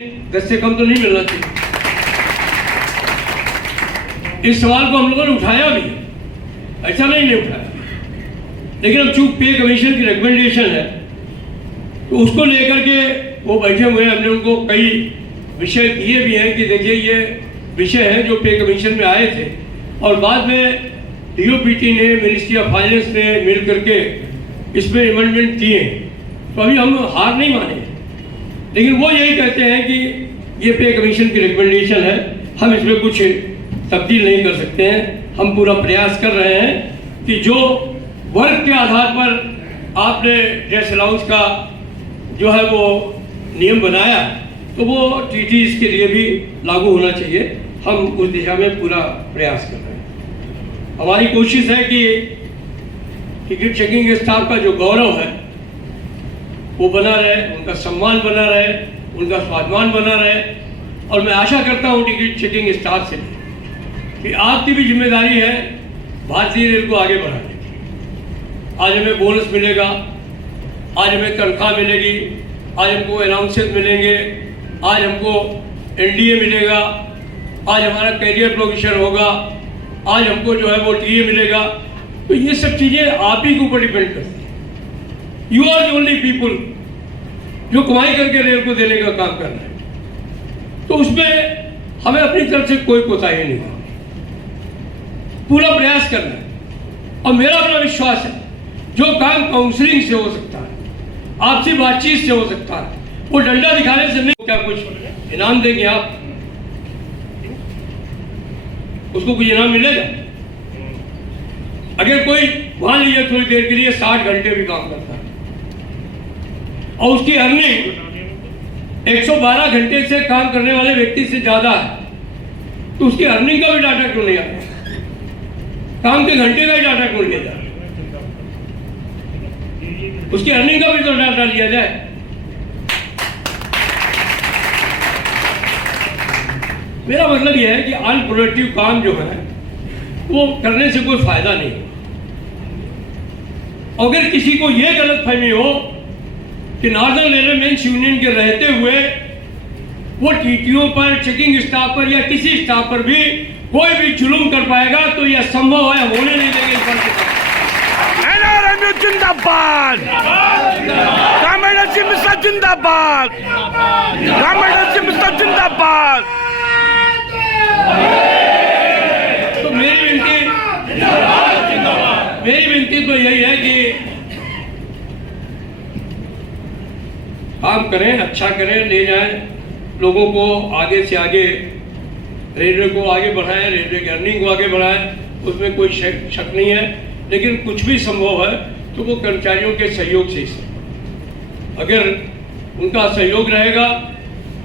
10 से कम तो नहीं मिलना चाहिए। इस सवाल को हम लोगों ने उठाया भी, ऐसा नहीं उठाया, लेकिन अब चूंकि पे कमीशन की रिकमेंडेशन है तो उसको लेकर के वो बैठे हुए हैं। हमने उनको कई विषय दिए भी हैं कि देखिए ये विषय हैं जो पे कमीशन में आए थे और बाद में डीओपीटी ने, मिनिस्ट्री ऑफ फाइनेंस ने मिल करके इसमें अमेंडमेंट किए। तो अभी हम हार नहीं माने, लेकिन वो यही कहते हैं कि ये पे कमीशन की रिकमेंडेशन है, हम इसमें कुछ तब्दील नहीं कर सकते हैं। हम पूरा प्रयास कर रहे हैं कि जो वर्ग के आधार पर आपने ड्रेस अलाउंस का जो है वो नियम बनाया तो वो टीटीज के लिए भी लागू होना चाहिए। हम उस दिशा में पूरा प्रयास कर रहे हैं। हमारी कोशिश है कि टिकट चेकिंग स्टाफ का जो गौरव है वो बना रहे, उनका सम्मान बना रहे, उनका स्वाभिमान बना रहे। और मैं आशा करता हूँ टिकट चेकिंग स्टाफ से कि आपकी भी जिम्मेदारी है भारतीय रेल को आगे बढ़ाने की। आज हमें बोनस मिलेगा, आज हमें तनख्वाह मिलेगी, आज हमको अनाउंसेस मिलेंगे, आज हमको एनडीए मिलेगा, आज हमारा कैरियर प्रोग्रेशन होगा, आज हमको जो है वो टीए मिलेगा। तो ये सब चीज़ें आप ही के ऊपर डिपेंड करती हैं। You are the only people जो कमाई करके रेल को देने का काम कर रहे हैं। तो उसमें हमें अपनी तरफ से कोई कोताही नहीं करनी, पूरा प्रयास करना है। और मेरा अपना विश्वास है जो काम काउंसलिंग से हो सकता है, आपसी बातचीत से हो सकता है, वो डंडा दिखाने से नहीं। क्या कुछ इनाम देंगे आप, उसको कुछ इनाम मिलेगा? अगर कोई मान लीजिए थोड़ी देर के लिए 60 घंटे भी काम करता है और उसकी अर्निंग 112 घंटे से काम करने वाले व्यक्ति से ज्यादा है, तो उसकी अर्निंग का भी डाटा क्यों नहीं आता? काम के घंटे का ही डाटा क्यों लिया जाए? उसकी अर्निंग का भी तो डाटा लिया जाए। मेरा मतलब यह है कि अनप्रोडक्टिव काम जो है वो करने से कोई फायदा नहीं। अगर किसी को यह गलतफहमी हो कि नॉर्दर्न रेलवेमेंस यूनियन के रहते हुए वो टीटीओ पर, चेकिंग स्टाफ पर या किसी स्टाफ पर भी कोई भी जुल्म कर पाएगा, तो यह संभव है, होने नहीं देंगे। जिंदाबाद, जिंदाबाद, जिंदाबाद। तो मेरी विनती तो यही है कि काम करें, अच्छा करें, ले जाएं लोगों को आगे से आगे, रेलवे को आगे बढ़ाएं, रेलवे की अर्निंग को आगे बढ़ाएं, उसमें कोई शक नहीं है। लेकिन कुछ भी संभव है तो वो कर्मचारियों के सहयोग से ही। अगर उनका सहयोग रहेगा,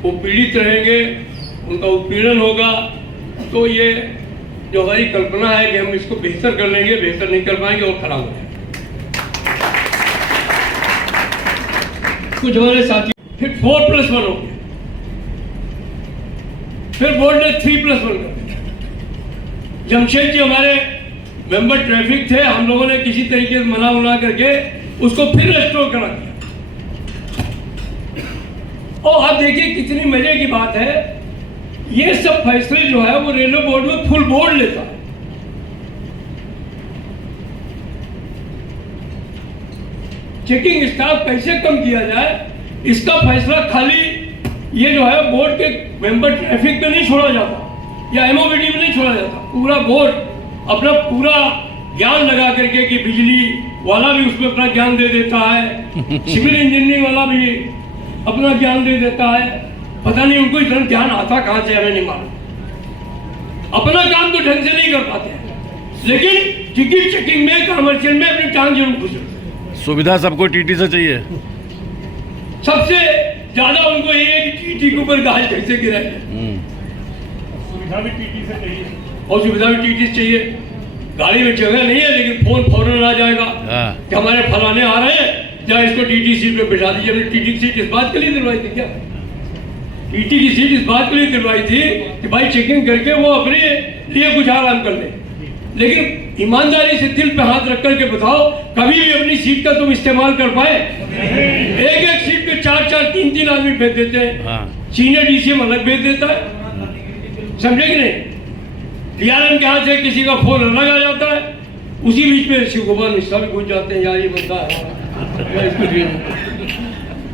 वो पीड़ित रहेंगे, उनका उत्पीड़न होगा, तो ये जो हमारी कल्पना है कि हम इसको बेहतर कर लेंगे, बेहतर नहीं कर पाएंगे और खराब हो जाएगा। कुछ हमारे साथी फिर 4+1 हो गया, फिर बोर्ड ने 3+1 कर दिया। जमशेद जी हमारे मेंबर ट्रैफिक थे, हम लोगों ने किसी तरीके से मना करके उसको फिर रेस्टोर करा दिया। और आप देखिए कितनी मजे की बात है, ये सब फैसले जो है वो रेलवे बोर्ड में फुल बोर्ड लेता है। चेकिंग स्टाफ कैसे कम किया जाए, इसका फैसला खाली ये जो है बोर्ड के मेंबर ट्रैफिक पे नहीं छोड़ा जाता या एमओबीडी में नहीं छोड़ा जाता। पूरा बोर्ड अपना पूरा ज्ञान लगा करके कि बिजली वाला भी उसमें अपना ज्ञान दे देता है, सिविल इंजीनियरिंग वाला भी अपना ज्ञान दे देता है। पता नहीं उनको इतना ज्ञान आता कहां से, हमें नहीं मालूम। अपना काम तो ढंग से नहीं कर पाते हैं, लेकिन टिकट चेकिंग में, कमर्शियल में अपनी टांग जरूर घुस। सुविधा सबको टीटी से चाहिए। सबसे ज्यादा उनको ये है कि टीटी के ऊपर गाज कैसे गिराए। सुविधा भी टीटी से चाहिए और सुविधा भी टीटी से चाहिए। गाड़ी में जगह नहीं है, लेकिन फोन फौरन आ जाएगा कि हमारे फलाने आ रहे हैं, या इसको टीटी सीट पे बिठा दीजिए। हमने टीटी की सीट इस बात के लिए दिलवाई थी क्या? टीटी की सीट इस बात के लिए दिलवाई थी कि भाई चेकिंग करके वो अपने लिए कुछ आराम कर ले। लेकिन ईमानदारी से दिल पे हाथ रख करके बताओ, कभी भी अपनी सीट का तुम इस्तेमाल कर पाए? एक सीट पे 4-4, 3-3 आदमी भेज देते हैं। सीनियर डीसीएम अलग भेज देता है, समझे कि नहीं? डीआरएम के हाथ से किसी का फोन अलग आ जाता है, उसी बीच में शिव कुमार मिश्रा भी पूछ जाते हैं, यार ये बंदा है इसको दिया।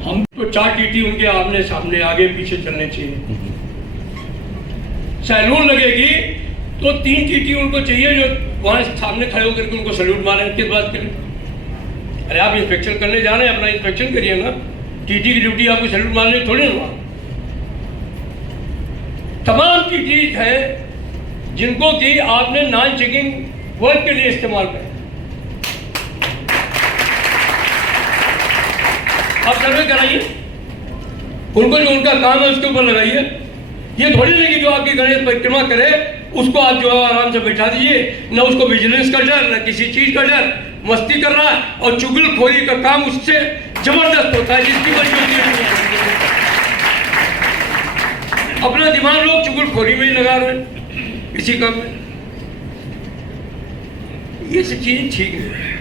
हम तो 4 टीटी उनके आमने सामने आगे पीछे चलने चाहिए। सैलून लगेगी तो 3 टीटी उनको चाहिए जो वहां सामने खड़े होकर के उनको सैल्यूट मारें, के बाद करें। अरे आप इंस्पेक्शन करने जा रहे हैं, अपना इंस्पेक्शन करिए ना। टीटी की ड्यूटी आपको सैल्यूट मारने थोड़ी ना। तमाम टीटी हैं जिनको कि आपने नॉन चेकिंग वर्क के लिए इस्तेमाल करें। आप सर्वे कराइए, उनको जो उनका काम है उसके ऊपर लगाइए। ये थोड़ी नहीं कि जो आपकी गणेश परिक्रमा करे उसको आप जो है आराम से बैठा दीजिए, न उसको विजिलेंस का डर, न किसी चीज का डर, मस्ती कर रहा है और चुगलखोरी का काम उससे जबरदस्त होता है, जिसकी वजह होती है। अपना दिमाग लोग चुगलखोरी में ही लगा रहे हैं इसी काम में। ये सब चीजें ठीक नहीं है।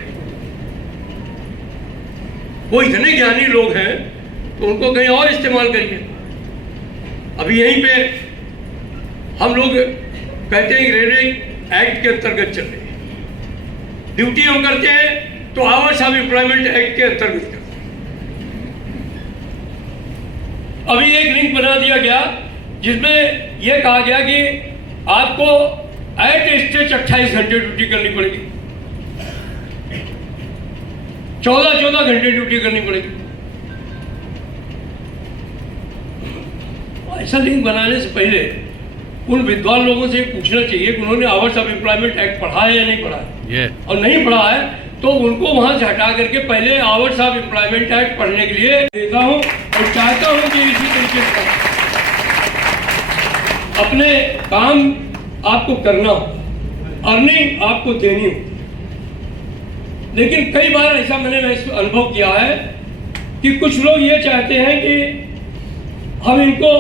वो इतने ज्ञानी लोग हैं तो उनको कहीं और इस्तेमाल करिए। अभी यहीं पे हम लोग कहते हैं रेलवे एक्ट के अंतर्गत चल रहे हैं, ड्यूटी हम करते हैं तो आवर्स ऑफ एम्प्लॉयमेंट एक्ट के अंतर्गत करते हैं। अभी एक लिंक बना दिया गया जिसमें यह कहा गया कि आपको एट स्टेज 28 घंटे ड्यूटी करनी पड़ेगी, 14 घंटे ड्यूटी करनी पड़ेगी। ऐसा लिंक बनाने से पहले उन विद्वान लोगों से पूछना चाहिए कि उन्होंने आवर्स ऑफ एम्प्लॉयमेंट एक्ट पढ़ा है या नहीं पढ़ा है। और नहीं पढ़ा है तो उनको वहां से हटा करके पहले आवर्स ऑफ एम्प्लॉयमेंट एक्ट पढ़ने के लिए देता हूं और चाहता हूं कि इसी तरीके से अपने काम आपको करना हो, अर्निंग आपको देनी हो। लेकिन कई बार ऐसा मैंने अनुभव किया है कि कुछ लोग ये चाहते हैं कि हम इनको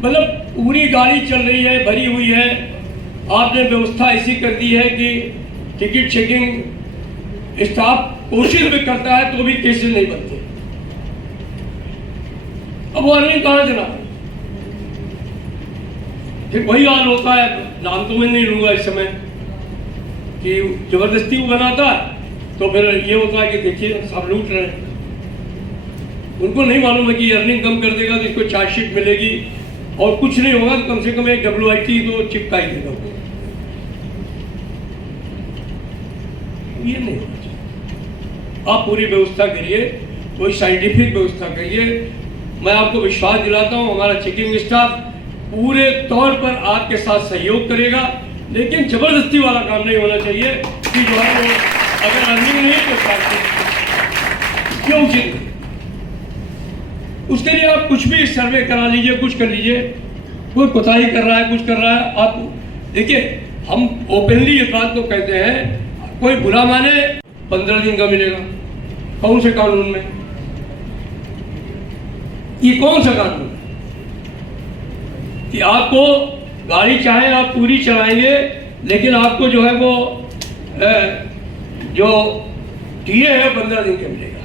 मतलब पूरी गाड़ी चल रही है, भरी हुई है, आपने व्यवस्था ऐसी कर दी है कि टिकट चेकिंग स्टाफ कोशिश भी करता है तो भी केसेस नहीं बनते। अब वो अर्निंग कहां से ना, फिर वही हाल होता है। नाम तो मैं नहीं लूंगा इस समय कि जबरदस्ती वो बनाता तो फिर ये होता है कि देखिए सब लूट रहे हैं। उनको नहीं मालूम है कि अर्निंग कम कर देगा तो इसको चार्जशीट मिलेगी और कुछ नहीं होगा तो कम से कम एक WIT तो चिपका ही देगा। ये नहीं होना चाहिए। आप पूरी व्यवस्था करिए, कोई साइंटिफिक व्यवस्था करिए। मैं आपको विश्वास दिलाता हूं हमारा चेकिंग स्टाफ पूरे तौर पर आपके साथ सहयोग करेगा, लेकिन जबरदस्ती वाला काम नहीं होना चाहिए कि जो है वो अगर अर्निंग नहीं कर क्यों उचित नहीं। उसके लिए आप कुछ भी सर्वे करा लीजिए, कुछ कर लीजिए। कोई कोताही कर रहा है, कुछ कर रहा है, आप देखिए हम ओपनली इस बात को कहते हैं, कोई बुरा माने 15 दिन का मिलेगा। कौन से कानून में? ये कौन सा कानून कि आपको गाड़ी चाहे आप पूरी चलाएंगे लेकिन आपको जो है वो जो टीए है 15 दिन का मिलेगा।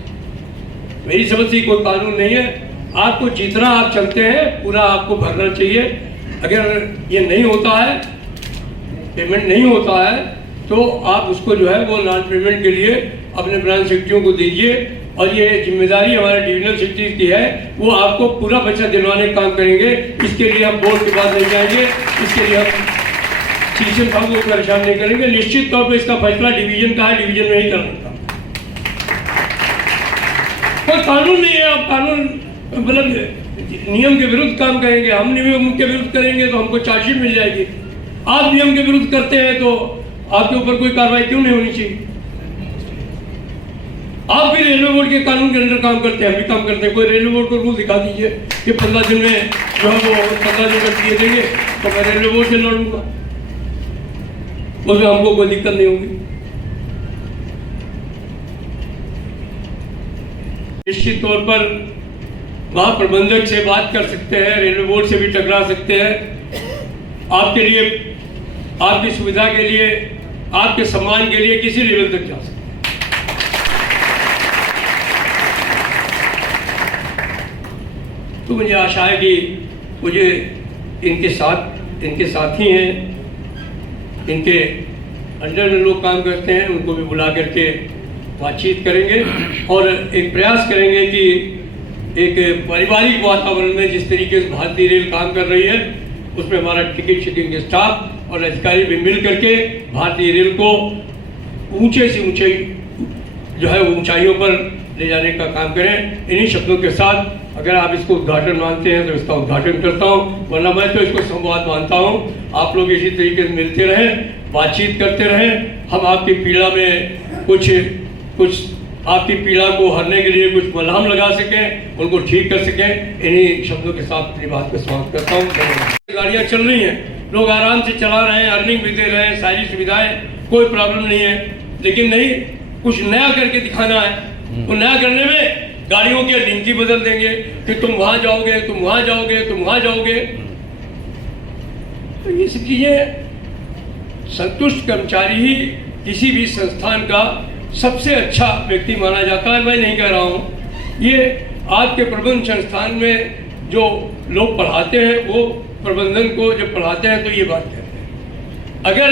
मेरी समझ से कोई कानून नहीं है। आपको जितना आप चलते हैं पूरा आपको भरना चाहिए। अगर ये नहीं होता है, पेमेंट नहीं होता है, तो आप उसको जो है वो नॉन पेमेंट के लिए अपने ब्रांच सेक्रेटरियों को दीजिए और ये जिम्मेदारी हमारे डिविजनल सेक्रेटरी की है, वो आपको पूरा पैसा दिलवाने का काम करेंगे। इसके लिए हम बोर्ड के पास नहीं जाएंगे, इसके लिए हम सीएम साहब को परेशान नहीं करेंगे। निश्चित तौर पर इसका फैसला डिवीजन का है, डिवीजन में ही करना। कोई कानून नहीं है, आप कानून मतलब नियम के विरुद्ध काम करेंगे, हम नियम के विरुद्ध करेंगे तो हमको चार्जशीट मिल जाएगी। आप नियम के विरुद्ध करते हैं तो आपके ऊपर कोई कार्रवाई क्यों नहीं होनी चाहिए? आप भी रेलवे बोर्ड के कानून के अंदर काम करते हैं, हम भी काम करते हैं। कोई रेलवे बोर्ड को रूल दिखा दीजिए कि 15 दिन में जो है वो 15 दिन तक दिए देंगे तो मैं रेलवे बोर्ड से लड़ूंगा, उसमें हमको कोई दिक्कत नहीं होगी। निश्चित तौर पर महाप्रबंधक से बात कर सकते हैं, रेलवे बोर्ड से भी टकरा सकते हैं। आपके लिए, आपकी सुविधा के लिए, आपके सम्मान के लिए किसी लेवल तक जा सकते हैं। तो मुझे आशा है कि मुझे इनके साथी हैं, इनके अंडर में लोग काम करते हैं, उनको भी बुला करके बातचीत करेंगे और एक प्रयास करेंगे कि एक पारिवारिक वातावरण में जिस तरीके से भारतीय रेल काम कर रही है उसमें हमारा टिकट चेकिंग स्टाफ और अधिकारी भी मिल करके भारतीय रेल को ऊंचे से ऊंचे जो है वो ऊंचाइयों पर ले जाने का काम करें। इन्हीं शब्दों के साथ अगर आप इसको उद्घाटन मानते हैं तो इसका उद्घाटन करता हूँ, वरना मैं तो इसको संवाद मानता हूँ। आप लोग इसी तरीके से मिलते रहें, बातचीत करते रहें, हम आपकी पीड़ा में कुछ आपकी पीड़ा को हरने के लिए कुछ मलहम लगा सकें, उनको ठीक कर सकें। इन्हीं शब्दों के साथ अपनी बात को समाप्त करता हूँ। गाड़ियाँ चल रही हैं, लोग आराम से चला रहे हैं, अर्निंग भी दे रहे हैं, सारी सुविधाएं, कोई प्रॉब्लम नहीं है। लेकिन नहीं, कुछ नया करके दिखाना है। तो नया करने में गाड़ियों की गिनती बदल देंगे कि तुम वहां जाओगे, तुम वहां जाओगे, तुम वहां जाओगे। तो ये सब चीजें, संतुष्ट कर्मचारी ही किसी भी संस्थान का सबसे अच्छा व्यक्ति माना जाता है। मैं नहीं कह रहा हूँ, ये आज के प्रबंध संस्थान में जो लोग पढ़ाते हैं वो प्रबंधन को जब पढ़ाते हैं तो ये बात कहते हैं। अगर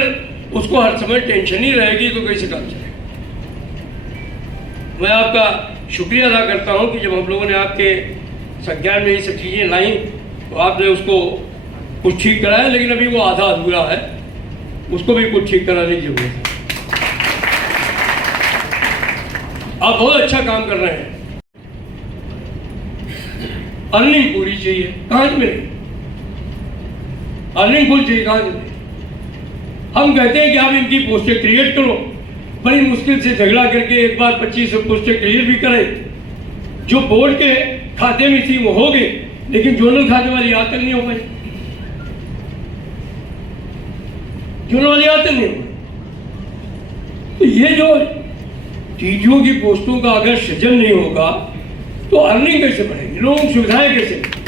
उसको हर समय टेंशन ही रहेगी तो कैसे काम चलेगा। मैं आपका शुक्रिया अदा करता हूं कि जब हम लोगों ने आपके संज्ञान में ये सब चीज़ें लाई तो आपने उसको कुछ ठीक कराया, लेकिन अभी वो आधा अधूरा है, उसको भी कुछ ठीक कराने की जरूरत है। आप बहुत अच्छा काम कर रहे हैं। अर्निंग पूरी चाहिए, कहाँ से मिले? अर्निंग फुल चाहिए, कहाँ से मिले? हम कहते हैं कि आप इनकी पोस्टें क्रिएट करो, बड़ी मुश्किल से झगड़ा करके एक बार 2500 पोस्टें क्रिएट भी करें। जो बोर्ड के खाते में थी वो हो गई, लेकिन जोनल खाते वाली आज तक नहीं हो पाई। जोनल वाली आज तक नहीं हो पाई। तो ये जो टीटीओ की पोस्टों का अगर सृजन नहीं होगा तो अर्निंग कैसे बढ़ेगी, लोगों को सुविधाएं कैसे मिलेंगी?